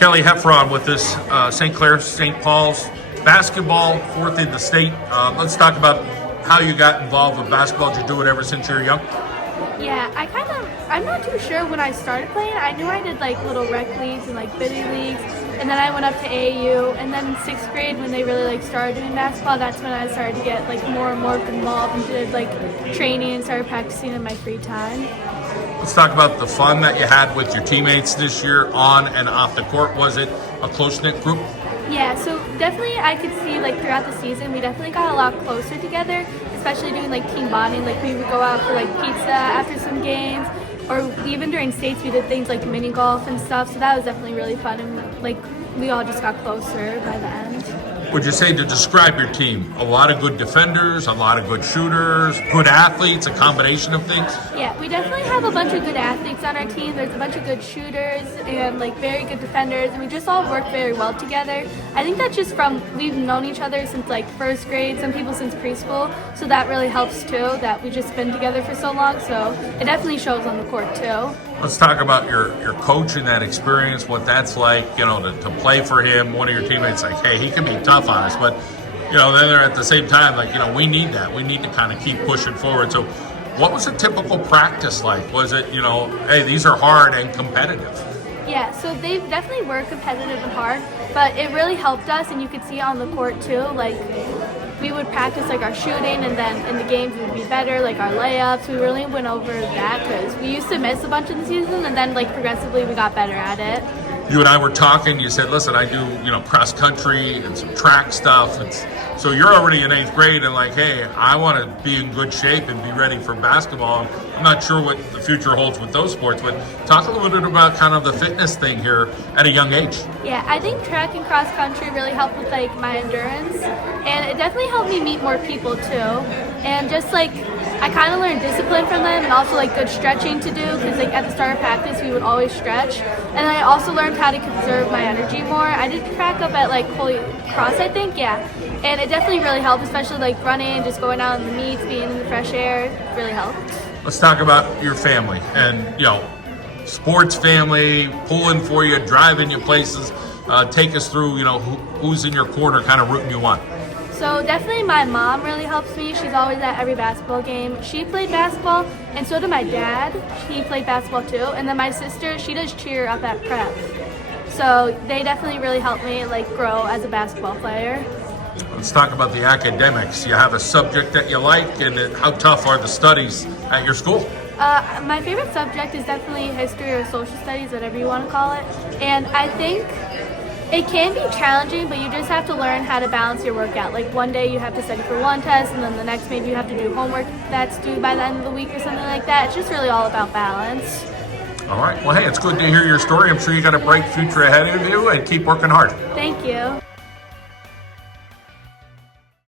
Kelly Heffron with this St. Clair St. Paul's basketball, fourth in the state. Let's talk about how you got involved with basketball. Did you do it ever since you were young? Yeah, I'm not too sure when I started playing. I knew I did like little rec leagues and like bitty leagues, and then I went up to AAU, and then in 6th grade when they really like started doing basketball, that's when I started to get like more and more involved and did like training and started practicing in my free time. Let's talk about the fun that you had with your teammates this year on and off the court. Was it a close-knit group? Yeah, so definitely I could see like throughout the season we definitely got a lot closer together, especially doing like team bonding. Like we would go out for like pizza after some games, or even during states we did things like mini golf and stuff, so that was definitely really fun, and like we all just got closer by the end. Would you say, to describe your team, a lot of good defenders, a lot of good shooters, good athletes, a combination of things? Yeah, we definitely have a bunch of good athletes on our team. There's a bunch of good shooters and like very good defenders, and we just all work very well together. I think that's just from we've known each other since like 1st grade, some people since preschool, so that really helps too, that we've just been together for so long, so it definitely shows on the court too. Let's talk about your coach and that experience, what that's like, to play for him. One of your teammates like, hey, he can be tough on us, but, then they're at the same time, like, we need that. We need to kind of keep pushing forward. So what was a typical practice like? Was it, hey, these are hard and competitive? Yeah, so they definitely were competitive and hard, but it really helped us, and you could see it on the court too. Like, we would practice like our shooting, and then in the games we would be better, like our layups. We really went over that because we used to miss a bunch of the season, and then like progressively we got better at it. You and I were talking, you said, listen, I do, cross country and some track stuff. So you're already in 8th grade and like, hey, I want to be in good shape and be ready for basketball. I'm not sure what the future holds with those sports, but talk a little bit about kind of the fitness thing here at a young age. Yeah, I think track and cross country really helped with like my endurance, and it definitely helped me meet more people too. And just like, I kind of learned discipline from them, and also like good stretching to do, because like at the start of practice we would always stretch. And I also learned how to conserve my energy more. I did track up at like Holy Cross, I think, yeah. And it definitely really helped, especially like running, just going out in the meets, being in the fresh air, it really helped. Let's talk about your family and, sports family, pulling for you, driving you places. Take us through, who's in your corner kind of rooting you on. So definitely my mom really helps me. She's always at every basketball game. She played basketball, and so did my dad. He played basketball too. And then my sister, she does cheer up at prep. So they definitely really helped me like grow as a basketball player. Let's talk about the academics. You have a subject that you like, and how tough are the studies at your school? My favorite subject is definitely history or social studies, whatever you want to call it. And I think it can be challenging, but you just have to learn how to balance your work out. Like one day you have to study for one test, and then the next maybe you have to do homework that's due by the end of the week or something like that. It's just really all about balance. All right. Well, hey, it's good to hear your story. I'm sure you got a bright future ahead of you, and keep working hard. Thank you.